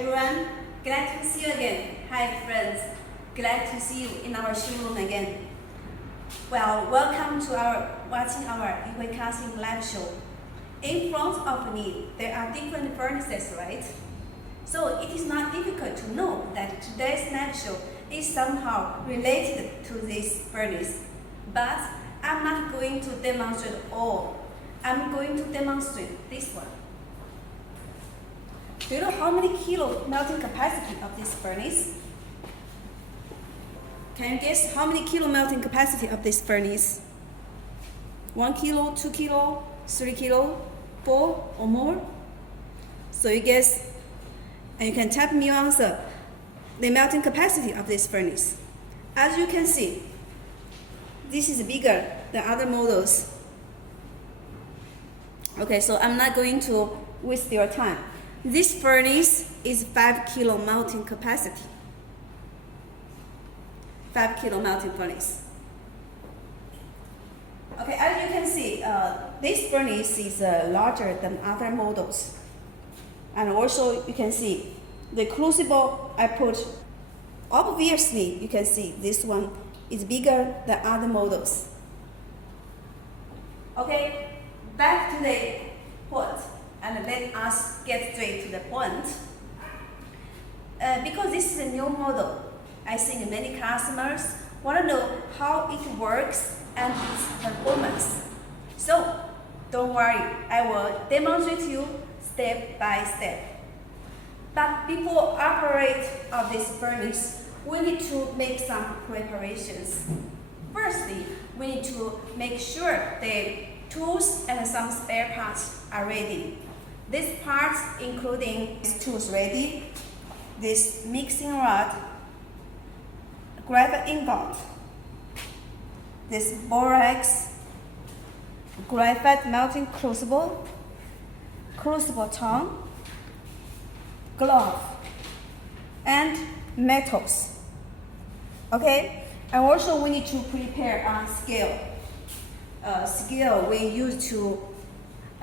everyone, glad to see you again. Hi friends, glad to see you in our showroom again. Well, welcome to watching our liquid casting live show. In front of me, there are different furnaces, right? So it is not difficult to know that today's live show is somehow related to this furnace. But I'm not going to demonstrate all. I'm going to demonstrate this one. Do you know how many kilo melting capacity of this furnace? Can you guess how many kilo melting capacity of this furnace? 1 kilo, 2 kilo, 3 kilo, 4 or more? So you guess, and you can type me your answer, the melting capacity of this furnace. As you can see, this is bigger than other models. Okay, so I'm not going to waste your time. This furnace is 5 kilo melting capacity. 5 kilo melting furnace. Okay, as you can see, this furnace is larger than other models. And also you can see the crucible I put, obviously you can see this one is bigger than other models. Okay, back to the point, and let us get straight to the point. Because this is a new model, I think many customers want to know how it works and its performance. So, don't worry, I will demonstrate you step by step. But before operate of this furnace, we need to make some preparations. Firstly, we need to make sure the tools and some spare parts are ready. These parts including these tools ready, this mixing rod, graphite ingot, this borax, graphite melting crucible, crucible tongue, glove, and metals. Okay, and also we need to prepare a scale. Scale we use to,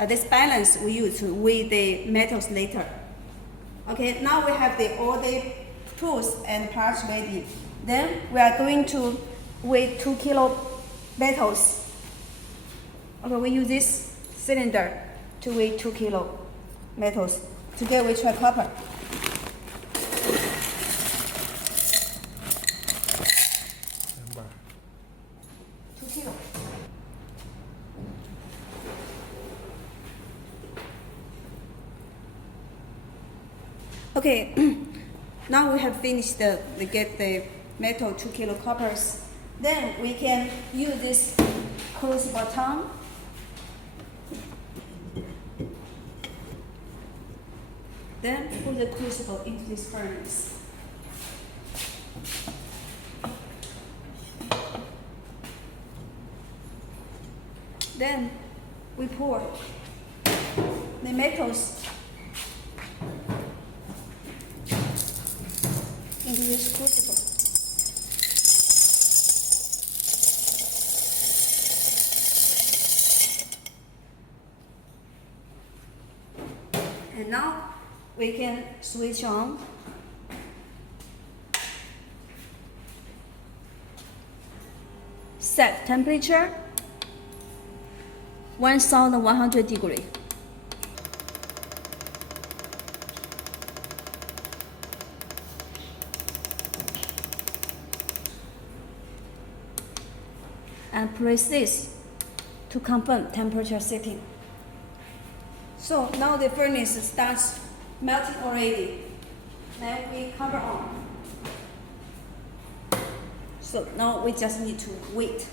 this balance we use to weigh the metals later. Okay, now we have all the tools and parts ready. Then we are going to weigh 2 kilo metals. Okay, we use this cylinder to weigh 2 kilo metals together with copper. Okay, now we have finished get the metal 2 kilo coppers. Then we can use this crucible tongue. Then put the crucible into this furnace. Then we pour the metals into this crucible. And now we can switch on. Set temperature 1100 degrees. And press this to confirm temperature setting. So now the furnace starts melting already. Then we cover on. So now we just need to wait.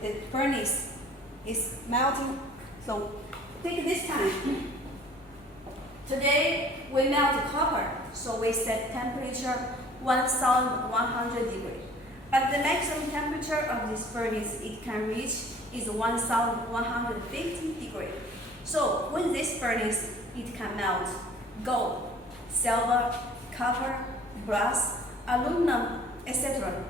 The furnace is melting, so take this time. Today we melt copper, so we set temperature 1100 degrees. But the maximum temperature of this furnace it can reach is 1150 degrees. So with this furnace, it can melt gold, silver, copper, brass, aluminum, etc.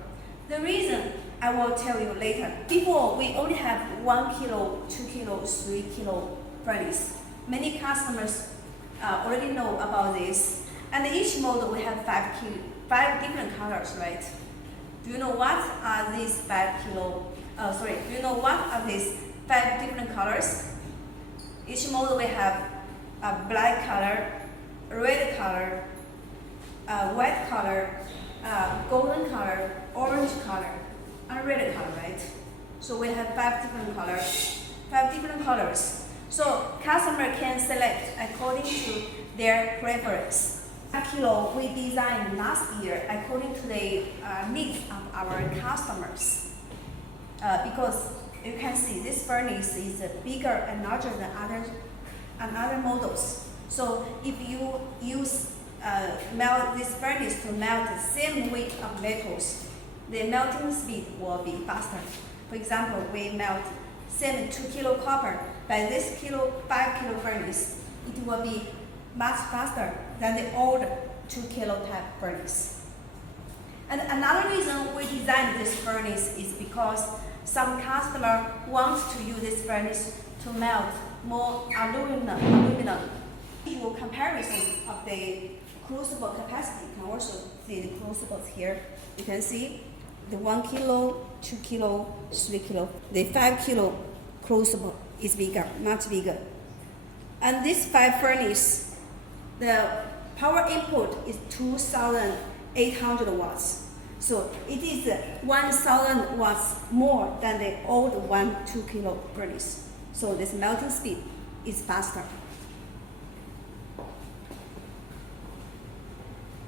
The reason I will tell you later. Before, we only have 1 kilo, 2 kilo, 3 kilo furnace. Many customers already know about this. And each model we have five different colors, right? Do you know what are these do you know what are these 5 different colors? Each model we have a black color, red color, white color, golden color, orange color, and red color, right? So we have 5 different colors. So customer can select according to their preference. Kilo we designed last year according to the needs of our customers. Because you can see this furnace is bigger and larger than other models. So if you use melt this furnace to melt the same weight of metals, the melting speed will be faster. For example, we melt same 2 kilo copper by this 5 kilo furnace. It will be much faster than the old 2 kilo type furnace. And another reason we designed this furnace is because some customer wants to use this furnace to melt more aluminum. Visual comparison of the crucible capacity. You can also see the crucibles here. You can see the 1 kilo, 2 kilo, 3 kilo. The 5 kilo crucible is bigger, much bigger. And this 5 furnace, the power input is 2,800 watts. So it is 1,000 watts more than the old 2 kilo furnace. So this melting speed is faster.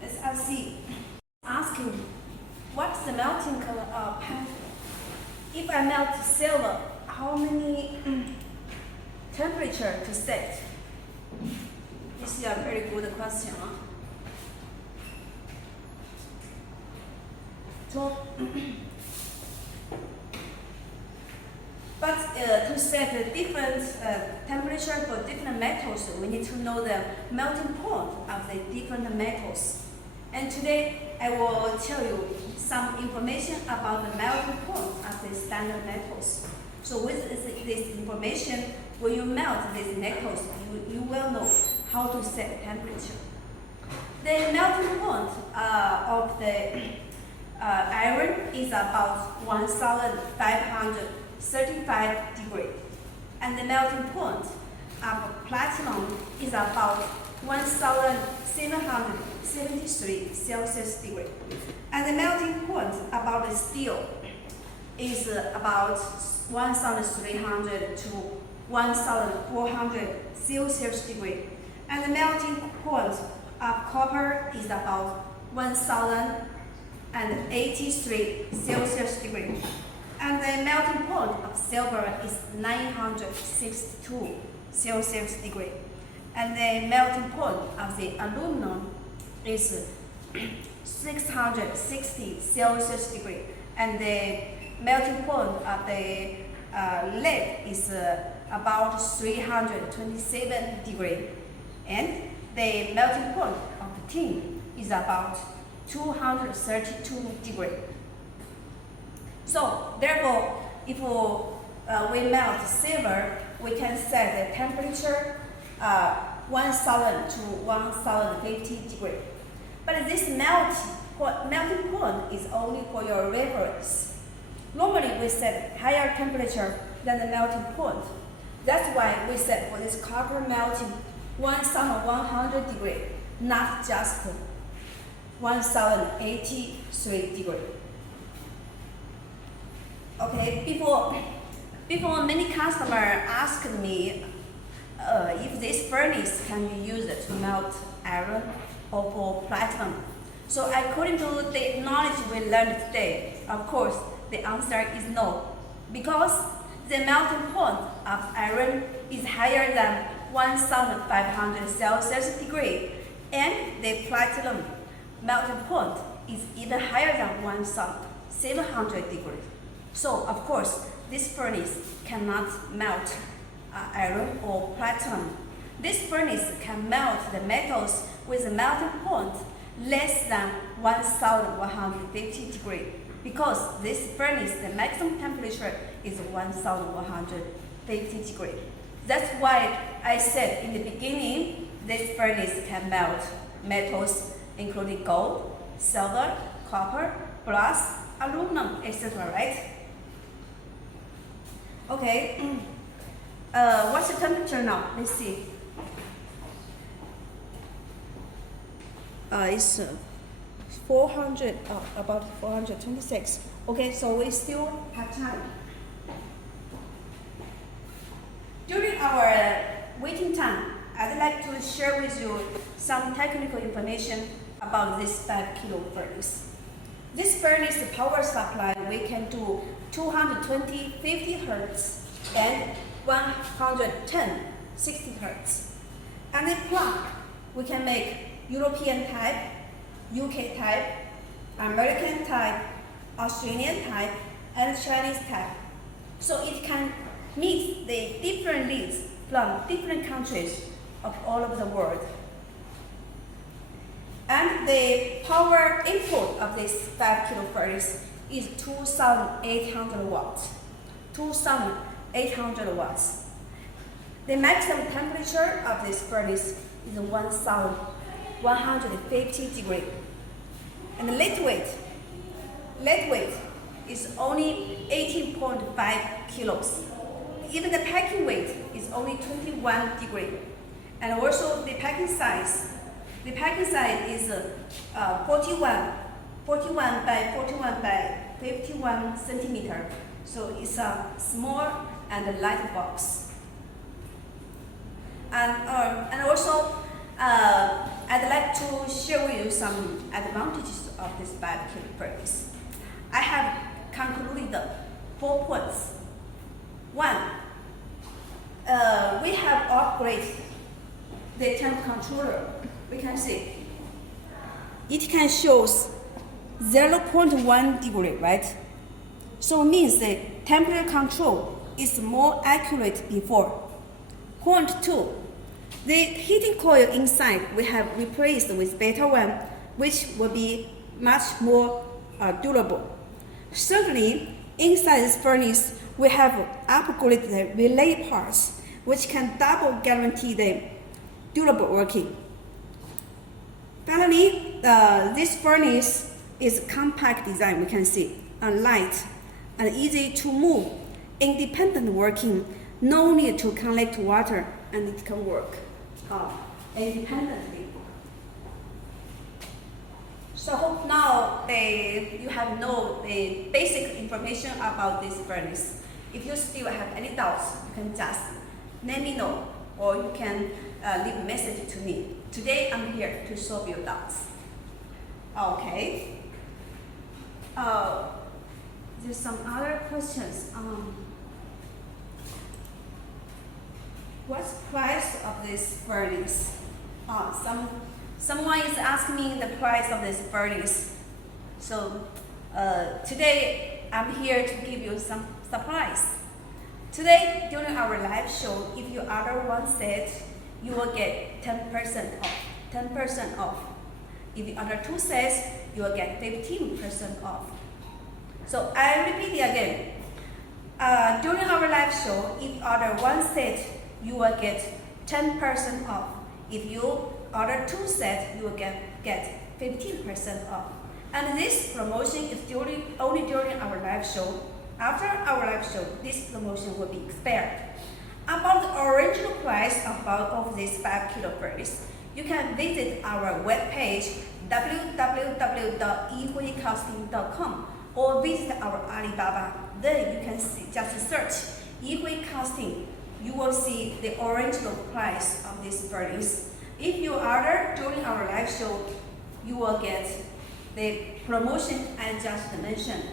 Let's see. Asking, what's the melting path? If I melt silver, how many temperature to set? This is a very good question. So, but to set a different temperature for different metals, we need to know the melting point of the different metals. And today, I will tell you some information about the melting point of the standard metals. So with this information, when you melt these metals, you will know how to set temperature. The melting point of the iron is about 1,535 degrees, and the melting point of platinum is about 1,773 Celsius degree, and the melting point about the steel is about 1,300 to 1,400 Celsius degree, and the melting point of copper is about 1,083 Celsius degree, and the melting point of silver is 962 Celsius degree, and the melting point of the aluminum is 660 Celsius degree, and the melting point of the lead is about 327 degree, and the melting point of the tin is about 232 degree. So therefore, if we melt silver, we can set the temperature 1,000 to 1,050 degree. But this melting point is only for your reference. Normally, we set higher temperature than the melting point. That's why we set for this copper melting 1,100 degree, not just 1,083 degree. Okay, before many customers asked me if this furnace can be used to melt iron or for platinum. So according to the knowledge we learned today, of course, the answer is no, because the melting point of iron is higher than 1,500 Celsius degree, and the platinum melting point is even higher than 1,700 degrees. So, of course, this furnace cannot melt iron or platinum. This furnace can melt the metals with a melting point less than 1,150 degrees, because this furnace, the maximum temperature is 1,150 degrees. That's why I said in the beginning, this furnace can melt metals, including gold, silver, copper, brass, aluminum, etc. Right? Okay. What's the temperature now? Let's see. It's 400, about 426. Okay, so we still have time. During our waiting time, I'd like to share with you some technical information about this 5 kilo furnace. This furnace power supply, we can do 220 50 Hertz and 110 60 Hertz. And the plug, we can make European type, UK type, American type, Australian type, and Chinese type. So it can meet the different needs from different countries of all over the world. And the power input of this 5 kilo furnace is 2,800 watts. 2,800 watts. The maximum temperature of this furnace is 1,150 degrees. And the lead weight is only 18.5 kilos. Even the packing weight is only 21 degrees. And also the packing size is 41 by 41 by 51 centimeter. So it's a small and light box. And also, I'd like to share with you some advantages of this 5 kilo furnace. I have concluded 4 points. One, we have upgraded the temp controller. We can see it can show 0.1 degree, right? So it means the temperature control is more accurate before. Point 2, the heating coil inside we have replaced with beta 1, which will be much more durable. Thirdly, inside this furnace, we have upgraded the relay parts, which can double guarantee the durable working. Finally, this furnace is compact design, we can see, and light and easy to move, independent working, no need to collect water, and it can work independently. So hope now you have know the basic information about this furnace. If you still have any doubts, you can just let me know, or you can leave a message to me. Today I'm here to solve your doubts. Okay. There's some other questions. What's the price of this furnace? Someone is asking me the price of this furnace. So today I'm here to give you some surprise. Today during our live show, if you order 1 set, you will get 10% off. 10% off. If you order 2 sets, you will get 15% off. So I repeat it again. During our live show, if you order 1 set, you will get 10% off. If you order 2 sets, you will get 15% off. And this promotion is only during our live show. After our live show, this promotion will be expired. About the original price of this 5 kilo furnace, you can visit our webpage www.yihuicasting.com or visit our Alibaba. Then you can just search Yihui Casting. You will see the original price of this furnace. If you order during our live show, you will get the promotion I just mentioned.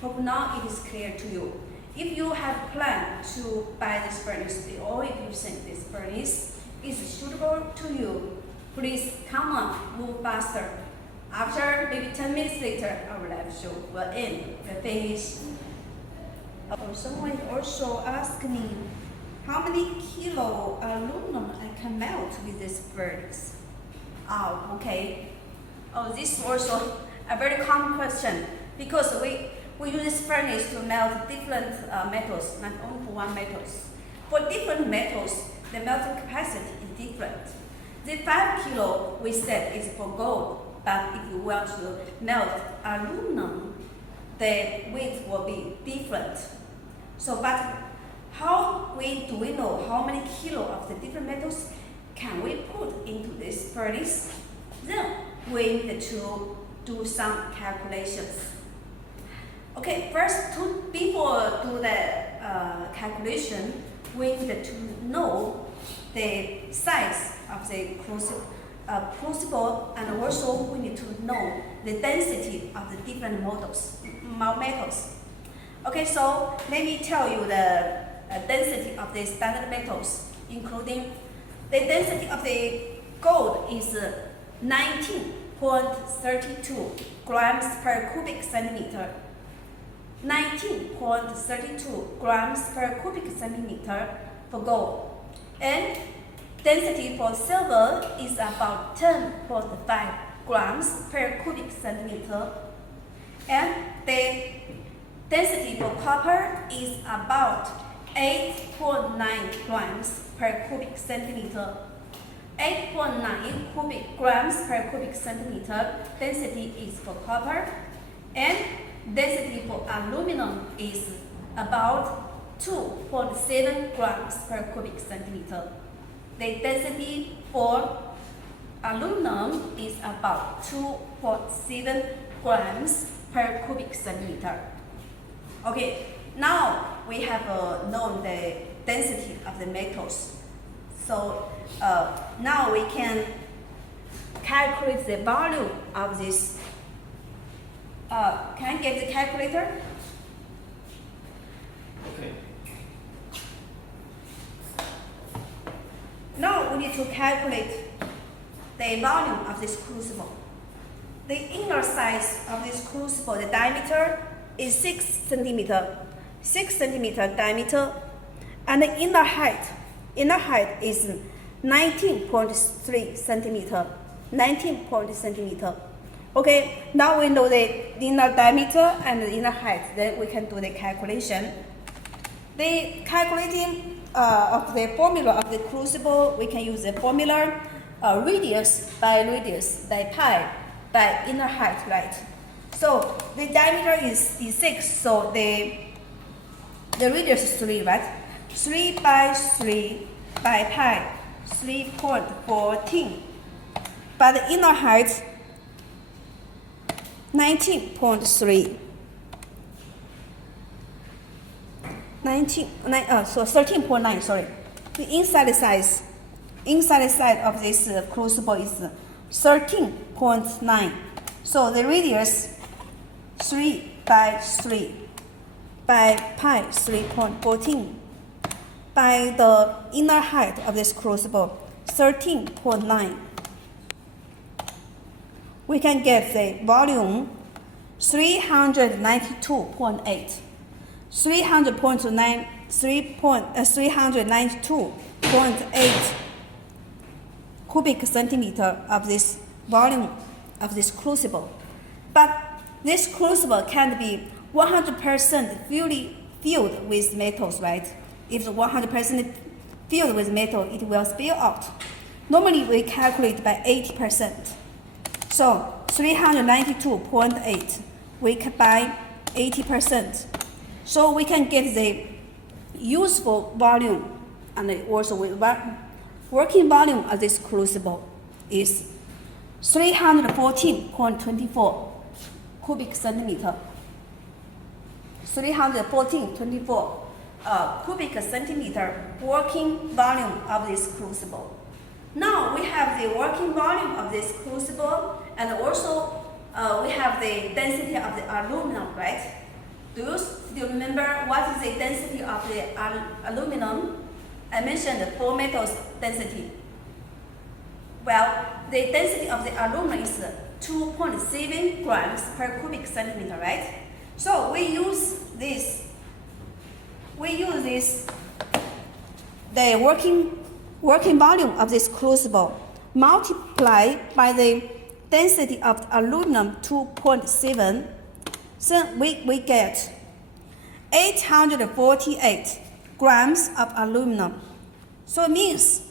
Hope now it is clear to you. If you have planned to buy this furnace, or if you think this furnace is suitable to you, please come on, move faster. After maybe 10 minutes later, our live show will end, will finish. Someone also asked me how many kilo aluminum I can melt with this furnace. Okay. This is also a very common question, because we use this furnace to melt different metals, not only for one metals. For different metals, the melting capacity is different. The 5 kilo we said is for gold, but if you want to melt aluminum, the weight will be different. So, but do we know how many kilo of the different metals can we put into this furnace? Then we need to do some calculations. Okay, first, before do the calculation, we need to know the size of the crucible, and also we need to know the density of the different metals. Okay, so let me tell you the density of the standard metals, including the density of the gold is 19.32 grams per cubic centimeter. 19.32 grams per cubic centimeter for gold. And density for silver is about 10.5 grams per cubic centimeter. And the density for copper is about 8.9 grams per cubic centimeter. 8.9 grams per cubic centimeter density is for copper, and density for aluminum is about 2.7 grams per cubic centimeter. The density for aluminum is about 2.7 grams per cubic centimeter. Okay, now we have known the density of the metals. So now we can calculate the volume of this. Can I get the calculator? Okay. Now we need to calculate the volume of this crucible. The inner size of this crucible, the diameter is 6 centimeter. 6 centimeter diameter, and the inner height is 19.3 centimeter. 19 centimeter. Okay, now we know the inner diameter and the inner height, then we can do the calculation. The calculating of the formula of the crucible, we can use the formula radius by pi by inner height, right? So the diameter is 6, so the radius is 3, right? 3 by 3 by pi, 3.14. But the inner height, 19.3. 13.9, sorry. The inside side of this crucible is 13.9. So the radius 3 by 3 by pi 3.14 by the inner height of this crucible 13.9. We can get the volume 392.8. 392.8 cubic centimeter of this volume of this crucible. But this crucible can't be 100% fully filled with metals, right? If 100% filled with metal, it will spill out. Normally we calculate by 80%. So 392.8 we can by 80%. So we can get the useful volume and also working volume of this crucible is 314.24 cubic centimeter. 314.24 cubic centimeter working volume of this crucible. Now we have the working volume of this crucible, and also we have the density of the aluminum, right? Do you still remember what is the density of the aluminum? I mentioned the 4 metals density. Well, the density of the aluminum is 2.7 grams per cubic centimeter, right? So we use this, the working volume of this crucible multiplied by the density of the aluminum 2.7, so we get 848 grams of aluminum. So it means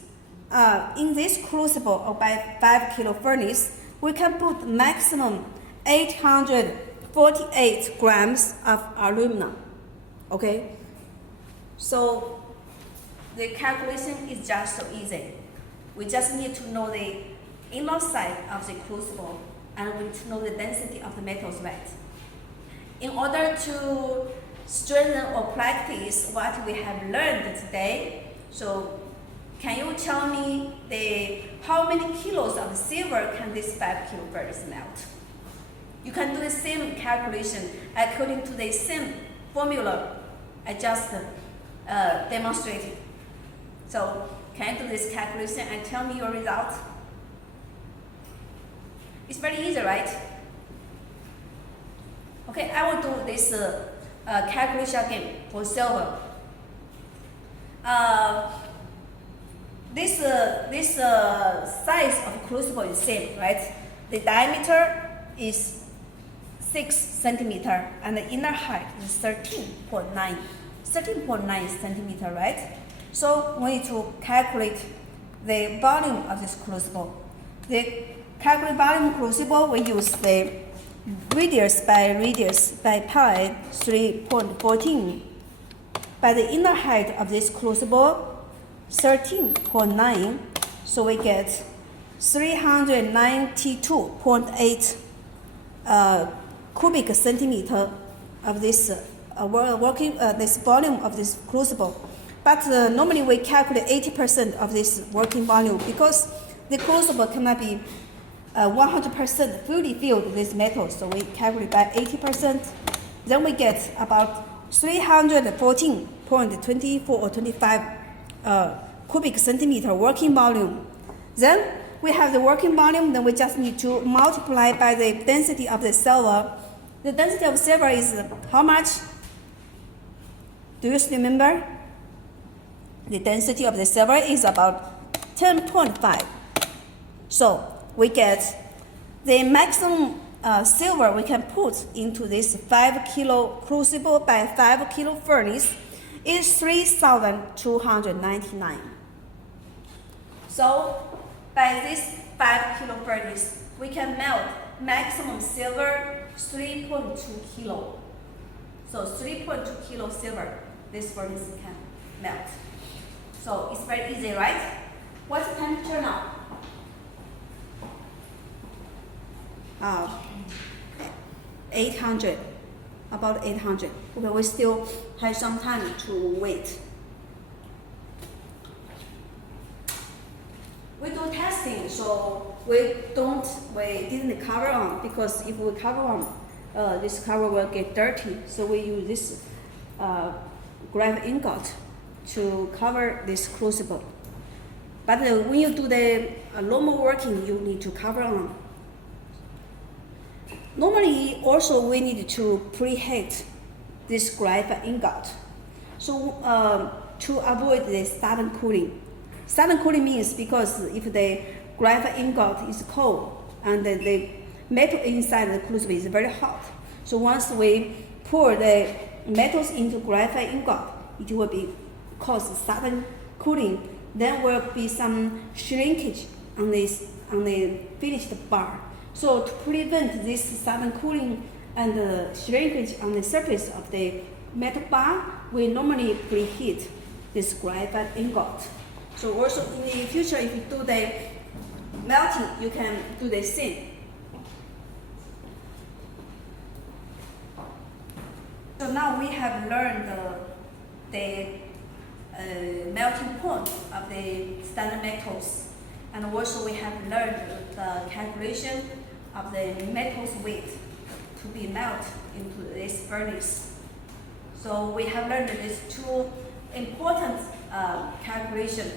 in this crucible or by 5 kilo furnace, we can put maximum 848 grams of aluminum. Okay, so the calculation is just so easy. We just need to know the inner side of the crucible, and we need to know the density of the metals, right? In order to strengthen or practice what we have learned today, so can you tell me how many kilos of silver can this 5 kilo furnace melt? You can do the same calculation according to the same formula I just demonstrated. So can you do this calculation and tell me your result? It's very easy, right? Okay, I will do this calculation again for silver. This size of crucible is same, right? The diameter is 6 centimeter and the inner height is 13.9 centimeter, right? So we need to calculate the volume of this crucible. The calculate volume crucible, we use the radius by pi 3.14. By the inner height of this crucible, 13.9, so we get 392.8 cubic centimeter of this this volume of this crucible. But normally we calculate 80% of this working volume because the crucible cannot be 100% fully filled with this metal, so we calculate by 80%. Then we get about 314.24 or 25 cubic centimeter working volume. Then we have the working volume, then we just need to multiply by the density of the silver. The density of silver is how much? Do you still remember? The density of the silver is about 10.5. So we get the maximum silver we can put into this 5 kilo crucible by 5 kilo furnace is 3,299. So by this 5 kilo furnace, we can melt maximum silver 3.2 kilo. So 3.2 kilo silver this furnace can melt. So it's very easy, right? What's the temperature now? 800, about 800. Okay, we still have some time to wait. We do testing, so we didn't cover on, because if we cover on, this cover will get dirty. So we use this graphite ingot to cover this crucible. But when you do the normal working, you need to cover on. Normally, also we need to preheat this graphite ingot. So to avoid the sudden cooling. Sudden cooling means because if the graphite ingot is cold and the metal inside the crucible is very hot. So once we pour the metals into graphite ingot, it will cause sudden cooling. Then will be some shrinkage on the finished bar. So to prevent this sudden cooling and shrinkage on the surface of the metal bar, we normally preheat this graphite ingot. So also in the future, if you do the melting, you can do the same. So now we have learned the melting point of the standard metals, and also we have learned the calculation of the metal's weight to be melted into this furnace. So we have learned these two important calculations.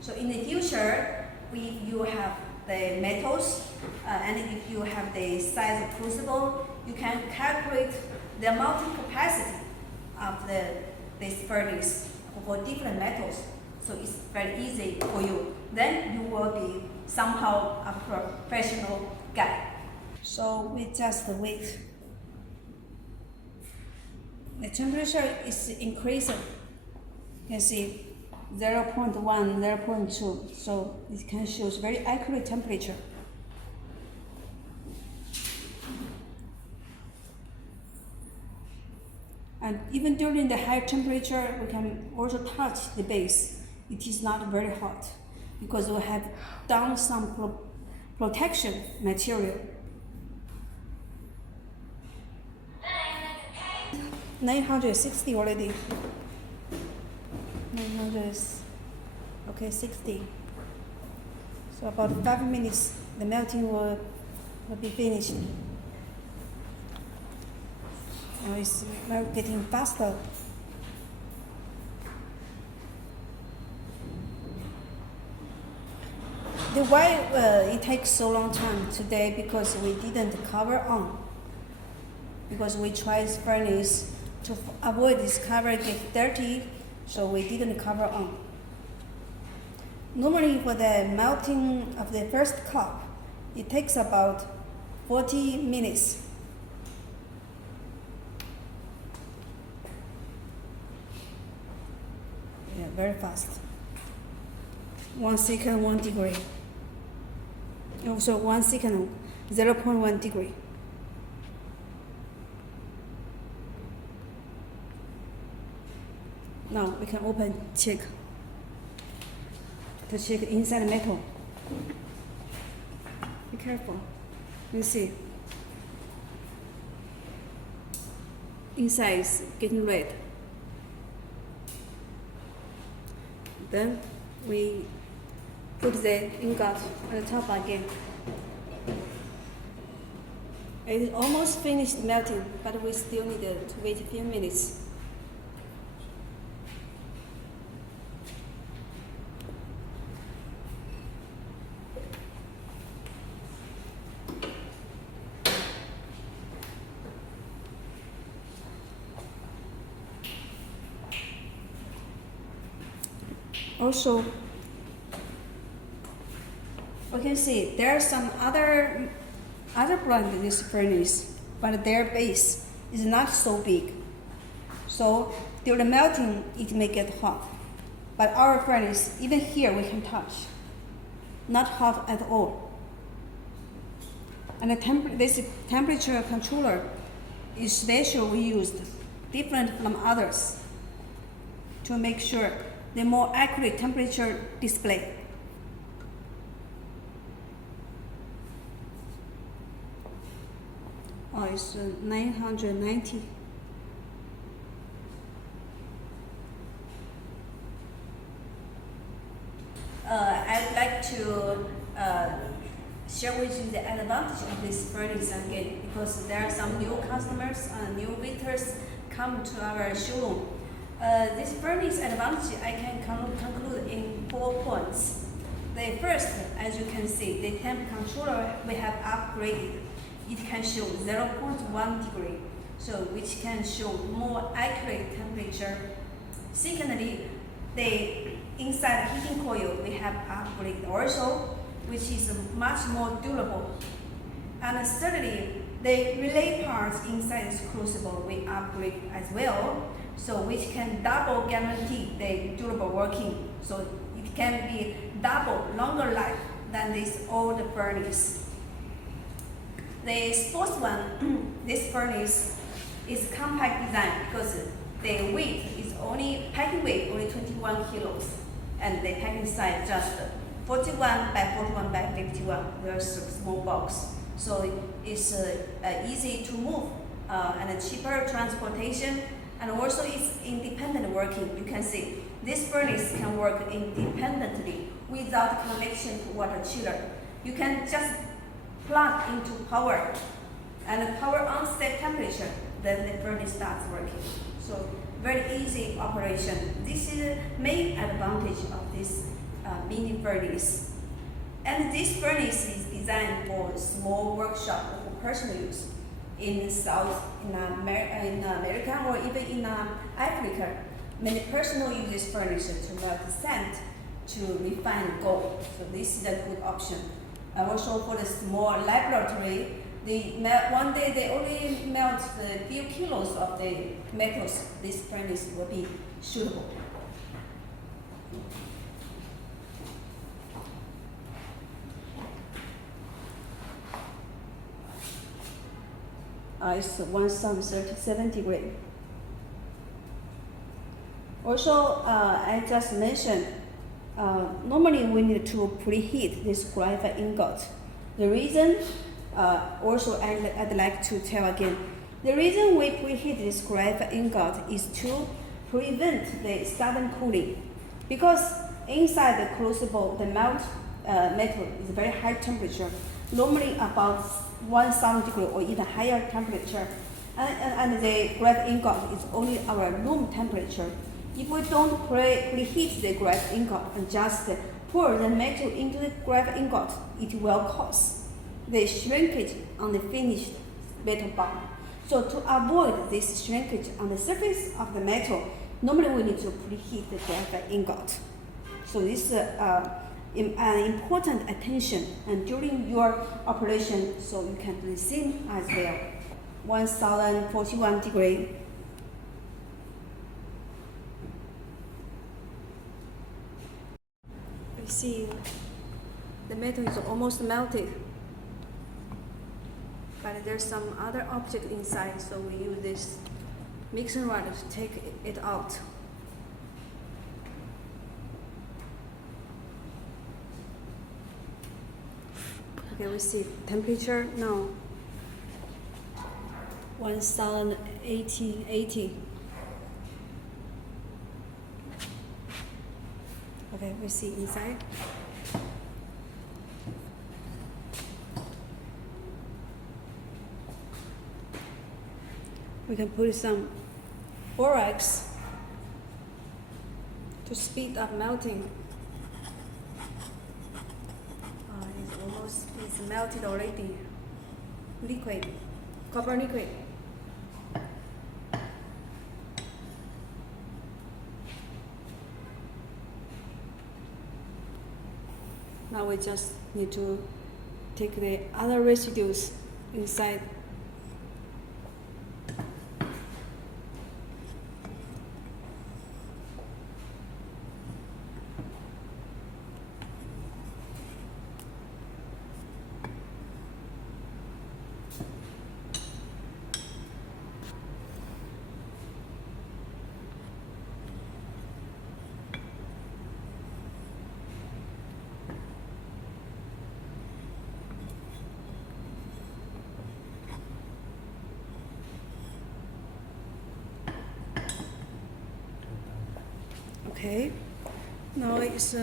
So in the future, if you have the metals and if you have the size of crucible, you can calculate the melting capacity of this furnace for different metals. So it's very easy for you. Then you will be somehow a professional guy. So we just wait. The temperature is increasing. You can see 0.1, 0.2, so it can show very accurate temperature. And even during the high temperature, we can also touch the base. It is not very hot because we have done some protection material. 960 already. 900, okay, 60. So about 5 minutes, the melting will be finished. Now it's getting faster. Why it takes so long time today? Because we didn't cover on. Because we tried furnace to avoid this cover get dirty, so we didn't cover on. Normally for the melting of the first cup, it takes about 40 minutes. Yeah, very fast. 1 second, 1 degree. Also 1 second, 0.1 degree. Now we can open, check inside metal. Be careful. You see, inside is getting red. Then we put the ingot on the top again. It is almost finished melting, but we still need to wait a few minutes. Also, we can see there are some other brand in this furnace, but their base is not so big. So during the melting, it may get hot. But our furnace, even here we can touch, not hot at all. And this temperature controller is special. We used different from others to make sure the more accurate temperature display. Oh, it's 990. I'd like to share with you the advantage of this furnace again, because there are some new customers and new visitors come to our showroom. This furnace advantage I can conclude in 4 points. The first, as you can see, the temp controller we have upgraded. It can show 0.1 degree, so which can show more accurate temperature. Secondly, the inside heating coil we have upgraded also, which is much more durable. And thirdly, the relay parts inside this crucible we upgrade as well, so which can double guarantee the durable working. So it can be double longer life than this old furnace. The fourth one, this furnace is compact design because the weight is packing weight only 21 kilos, and the packing size just 41 by 41 by 51. There's a small box, so it's easy to move and cheaper transportation, and also it's independent working. You can see this furnace can work independently without connection to water chiller. You can just plug into power and power on set temperature, then the furnace starts working. So very easy operation. This is the main advantage of this mini furnace. And this furnace is designed for small workshop or for personal use in America or even in Africa. Many personal use this furnace to melt sand to refine gold. So this is a good option. Also for the small laboratory, one day they only melt a few kilos of the metals. This furnace will be suitable. It's 1037 degree. Also, I just mentioned, normally we need to preheat this graphite ingot. The reason, also I'd like to tell again, the reason we preheat this graphite ingot is to prevent the sudden cooling, because inside the crucible, the metal is very high temperature, normally about 1000 degree or even higher temperature, and the graphite ingot is only our room temperature. If we don't preheat the graphite ingot and just pour the metal into the graphite ingot, it will cause the shrinkage on the finished metal bar. So to avoid this shrinkage on the surface of the metal, normally we need to preheat the graphite ingot. So this is an important attention, and during your operation, so you can do the same as well. 1041 degree. You see, the metal is almost melted, but there's some other object inside, so we use this mixing rod to take it out. Okay, we see temperature now 1080. Okay, we see inside. We can put some borax to speed up melting. It's melted already. Liquid, copper liquid. Now we just need to take the other residues inside. Okay, now it's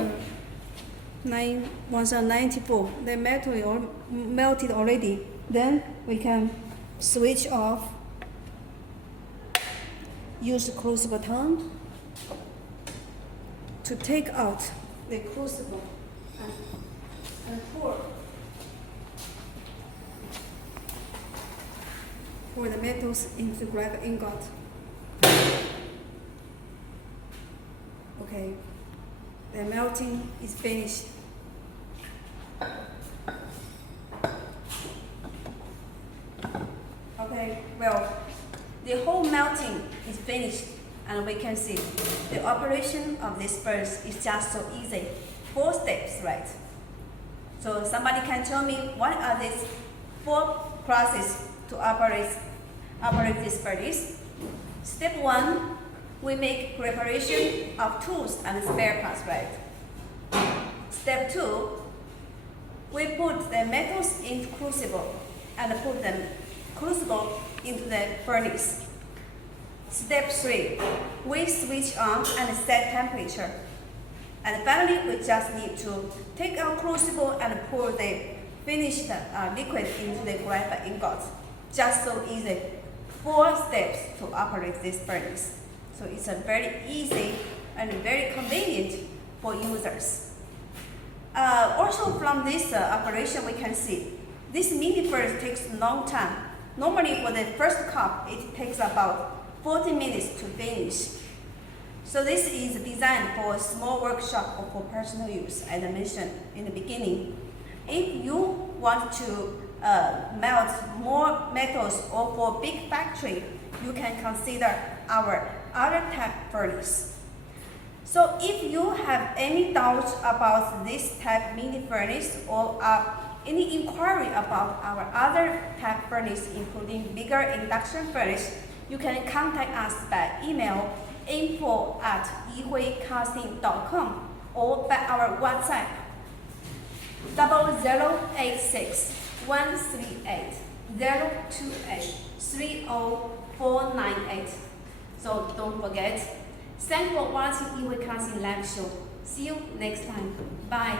1094. The metal is all melted already. Then we can switch off. Use the crucible tongue to take out the crucible and pour the metals into the graphite ingot. Okay, the melting is finished. Okay, well, the whole melting is finished, and we can see the operation of this furnace is just so easy. 4 steps, right? So somebody can tell me what are these 4 processes to operate this furnace? Step 1. We make preparation of tools and spare parts, right? Step 2, we put the metals into crucible and put the crucible into the furnace. Step 3, we switch on and set temperature. And finally, we just need to take our crucible and pour the finished liquid into the graphite ingot. Just so easy. 4 steps to operate this furnace. So it's a very easy and very convenient for users. Also from this operation, we can see this mini furnace takes a long time. Normally for the first cup, it takes about 40 minutes to finish. So this is designed for a small workshop or for personal use, as I mentioned in the beginning. If you want to melt more metals or for big factory, you can consider our other type furnace. So if you have any doubts about this type mini furnace or any inquiry about our other type furnace, including bigger induction furnace, you can contact us by email info@yihuicasting.com or by our WhatsApp 0086-138-028-30498. So don't forget. Thanks for watching Yihui Casting live show. See you next time. Bye.